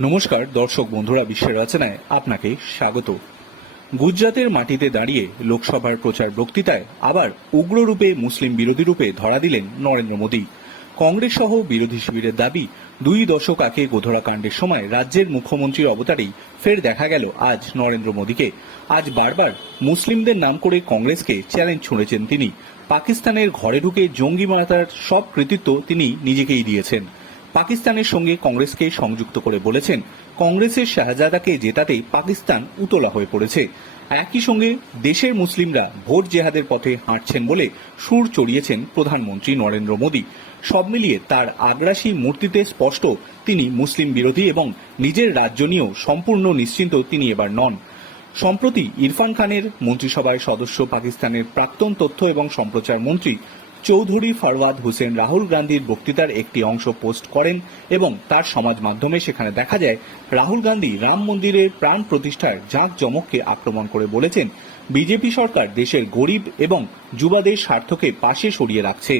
নমস্কার, দর্শক বন্ধুরা, বিশ্বের রচনায় আপনাকে স্বাগত। গুজরাতের মাটিতে দাঁড়িয়ে লোকসভার প্রচার বক্তৃতায় আবার উগ্ররূপে মুসলিম বিরোধী রূপে ধরা দিলেন নরেন্দ্র মোদী। কংগ্রেস সহ বিরোধী শিবিরের দাবি, দুই দশক আগে গোধরা কাণ্ডের সময় রাজ্যের মুখ্যমন্ত্রীর অবতারেই ফের দেখা গেল আজ নরেন্দ্র মোদীকে। আজ বারবার মুসলিমদের নাম করে কংগ্রেসকে চ্যালেঞ্জ ছুঁড়েছেন তিনি। পাকিস্তানের ঘরে ঢুকে জঙ্গি মারাতার সব কৃতিত্ব তিনি নিজেকেই দিয়েছেন। পাকিস্তানের সঙ্গে কংগ্রেসকে সংযুক্ত করে বলেছেন, কংগ্রেসের শাহজাদাকে জেতাতে পাকিস্তান উতলা হয়ে পড়েছে। একই সঙ্গে দেশের মুসলিমরা ভোট জেহাদের পথে হাঁটছেন বলে সুর চড়িয়েছেন প্রধানমন্ত্রী নরেন্দ্র মোদী। সব মিলিয়ে তার আগ্রাসী মূর্তিতে স্পষ্ট তিনি মুসলিম বিরোধী এবং নিজের রাজ্য নিয়েও সম্পূর্ণ নিশ্চিন্ত তিনি এবার নন। সম্প্রতি ইরফান খানের মন্ত্রিসভায় সদস্য পাকিস্তানের প্রাক্তন তথ্য এবং সম্প্রচার মন্ত্রী চৌধুরী, ফারওয়াদ হোসেন, রাহুল গান্ধীর বক্তৃতার একটি অংশ পোস্ট করেন এবং তার সমাজ মাধ্যমে সেখানে দেখা যায়, রাহুল গান্ধী রাম মন্দিরের প্রাণ প্রতিষ্ঠার জাঁক জমককে আক্রমণ করে বলেছেন, বিজেপি সরকার দেশের গরিব এবং যুবাদের স্বার্থকে পাশে সরিয়ে রাখছে।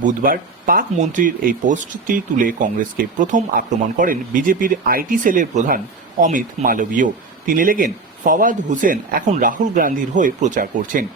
বুধবার পাক মন্ত্রীর এই পোস্টটি তুলে কংগ্রেসকে প্রথম আক্রমণ করেন বিজেপির আইটি সেলের প্রধান অমিত মালবীয়। তিনি লেগেন ফওয়াদ হোসেন এখন রাহুল গান্ধীর হয়ে প্রচার করছেন।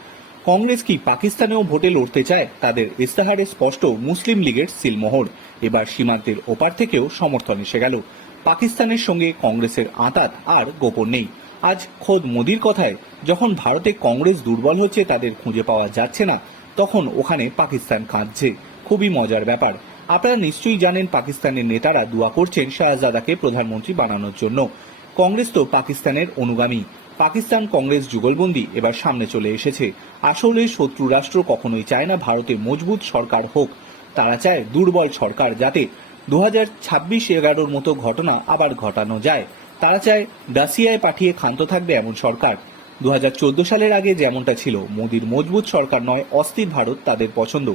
কংগ্রেস কি পাকিস্তানেও ভোটে লড়তে চায়? তাদের ইস্তাহারে স্পষ্ট মুসলিম লীগের সিলমোহর। এবার সীমান্তের ওপার থেকেও সমর্থন এসে গেল। পাকিস্তানের সঙ্গে কংগ্রেসের আঁতাত আর গোপন নেই। আজ খোদ মোদির কথায়, যখন ভারতে কংগ্রেস দুর্বল হচ্ছে, তাদের খুঁজে পাওয়া যাচ্ছে না, তখন ওখানে পাকিস্তান কাঁদছে। খুবই মজার ব্যাপার। আপনারা নিশ্চয়ই জানেন, পাকিস্তানের নেতারা দোয়া করছেন শাহজাদাকে প্রধানমন্ত্রী বানানোর জন্য। কংগ্রেস তো পাকিস্তানের অনুগামী। পাকিস্তান কংগ্রেস যুগলবন্দি এবার সামনে চলে এসেছে। আসলে শত্রু রাষ্ট্র কখনোই চায় না ভারতে মজবুত সরকার হোক। তারা চায় দুর্বল সরকার যাতে দু হাজার ছাব্বিশ এগারোর মতো ঘটনা আবার ঘটানো যায়। তারা চায় দাসিয়ায় পাঠিয়ে ক্ষান্ত থাকবে এমন সরকার। দু হাজার চোদ্দ সালের আগে যেমনটা ছিল, মোদির মজবুত সরকার নয়, অস্থির ভারত তাদের পছন্দ।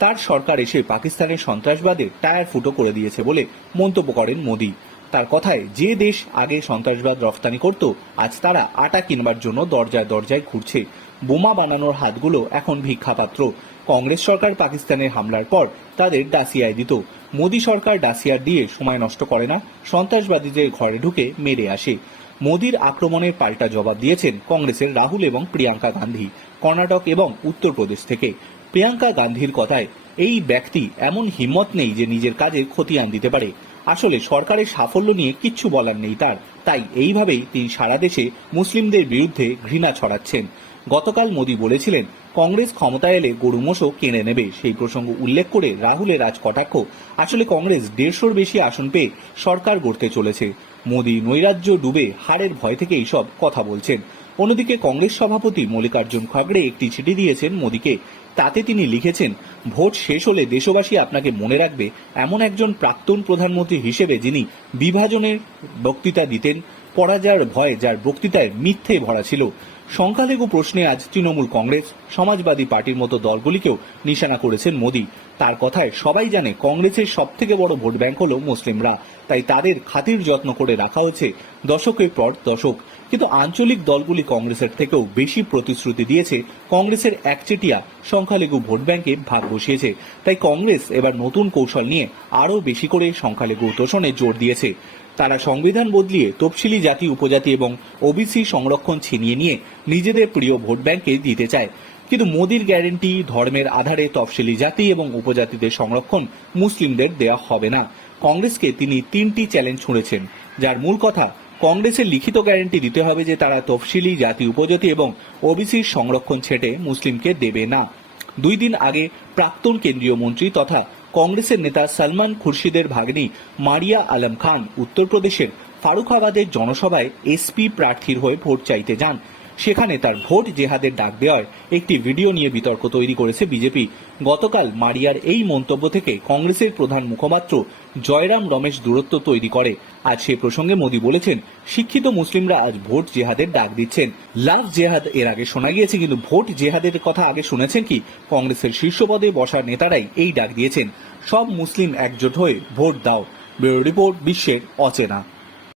তার সরকার এসে পাকিস্তানের সন্ত্রাসবাদের টায়ার ফুটো করে দিয়েছে বলে মন্তব্য করেন মোদি। তার কথায় যে দেশ আগে সন্ত্রাসবাদ রফতানি করত, আজ তারা আটা কিনবার জন্য দরজায় দরজায় ঘুরছে। বোমা বানানোর হাতগুলো এখন ভিক্ষাপাত্র। কংগ্রেস সরকার পাকিস্তানের হামলার পর তাদের ডাসিয়ায় দিত। মোদী সরকার ডাসিয়ার দিয়ে সময় নষ্ট করে না, সন্ত্রাসবাদীদের ঘরে ঢুকে মেরে আসে। মোদির আক্রমণের পাল্টা জবাব দিয়েছেন কংগ্রেসের রাহুল এবং প্রিয়াঙ্কা গান্ধী, কর্ণাটক এবং উত্তরপ্রদেশ থেকে। প্রিয়াঙ্কা গান্ধীর কথায়, এই ব্যক্তি এমন হিম্মত নেই যে নিজের কাজে খতিয়ান দিতে পারে। আসলে সরকারের সাফল্য নিয়ে কিচ্ছু বলার নেই তার। তাই এইভাবেই তিনি সারা দেশে মুসলিমদের বিরুদ্ধে ঘৃণা ছড়াচ্ছেন। গতকাল মোদী বলেছিলেন, কংগ্রেস ক্ষমতায় এলে গরু মোষও কেড়ে নেবে। সেই প্রসঙ্গ উল্লেখ করে রাহুলের রাজ কটাক্ষ আসলে কংগ্রেস দেড়শোর বেশি আসন পেয়ে সরকার গড়তে চলেছে। মোদী নৈরাজ্য ডুবে হারের ভয় থেকে এইসব কথা বলছেন। অন্যদিকে কংগ্রেস সভাপতি মল্লিকার্জুন খড়গে একটি চিঠি দিয়েছেন মোদীকে। তাতে তিনি লিখেছেন, ভোট শেষ হলে দেশবাসী আপনাকে মনে রাখবে এমন একজন প্রাক্তন প্রধানমন্ত্রী হিসেবে যিনি বিভাজনের বক্তৃতা দিতেন। পরাজয়ের ভয়ে যার বক্তৃতায় মিথ্যে ভরা ছিল। সংখ্যালঘু প্রশ্নে আজ তৃণমূল কংগ্রেস, সমাজবাদী পার্টির মতো দলগুলিকেও নিশানা করেছেন মোদী। তার কথায় সবাই জানে কংগ্রেসের সব থেকে বড় ভোট ব্যাংক হল মুসলিমরা। তাই তাদের খাতির যত্ন করে রাখা হচ্ছে দশকের পর দশক। কিন্তু আঞ্চলিক দলগুলি কংগ্রেসের থেকেও বেশি প্রতিশ্রুতি দিয়েছে। কংগ্রেসের একচেটিয়া সংখ্যালঘু ভোট ব্যাংকে ভাগ বসিয়েছে। তাই কংগ্রেস এবার নতুন কৌশল নিয়ে আরও বেশি করে সংখ্যালঘু তোষণে জোর দিয়েছে। তারা সংবিধান বদলিয়ে তফসিলি জাতি, উপজাতি এবং ওবিসি সংরক্ষণ ছিনিয়ে নিয়ে নিজেদের প্রিয় ভোট ব্যাংকে দিতে চায়। কিন্তু মোদির গ্যারেন্টি, ধর্মের আধারে তফসিলি জাতি এবং উপজাতিদের সংরক্ষণ মুসলিমদের দেওয়া হবে না। কংগ্রেসকে তিনি তিনটি চ্যালেঞ্জ ছুঁড়েছেন। যার মূল কথা, কংগ্রেসের লিখিত গ্যারেন্টি দিতে হবে যে তারা তফসিলি, জাতি, উপজাতি এবং ওবিসির সংরক্ষণ ছেটে মুসলিমকে দেবে না। দুই দিন আগে প্রাক্তন কেন্দ্রীয় মন্ত্রী তথা কংগ্রেসের নেতা সালমান খুরশিদের ভাগ্নি মারিয়া আলম খান উত্তরপ্রদেশের ফারুখাবাদের জনসভায় এসপি প্রার্থীর হয়ে ভোট চাইতে যান। সেখানে তার ভোট জেহাদের ডাক দেওয়ার একটি ভিডিও নিয়ে বিতর্ক তৈরি করেছে বিজেপি। গতকাল মারিয়ার এই মন্তব্য থেকে কংগ্রেসের প্রধান মুখপাত্র জয়রাম রমেশ দূরত্ব তৈরি করে। আজ সে প্রসঙ্গে মোদী বলেছেন, শিক্ষিত মুসলিমরা আজ ভোট জেহাদের ডাক দিচ্ছেন। লাভ জেহাদ এর আগে শোনা গিয়েছে, কিন্তু ভোট জেহাদের কথা আগে শুনেছেন কি? কংগ্রেসের শীর্ষ পদে বসা নেতারাই এই ডাক দিয়েছেন। সব মুসলিম একজোট হয়ে ভোট দাও। ব্যুরো রিপোর্ট, বিশ্বের অচেনা।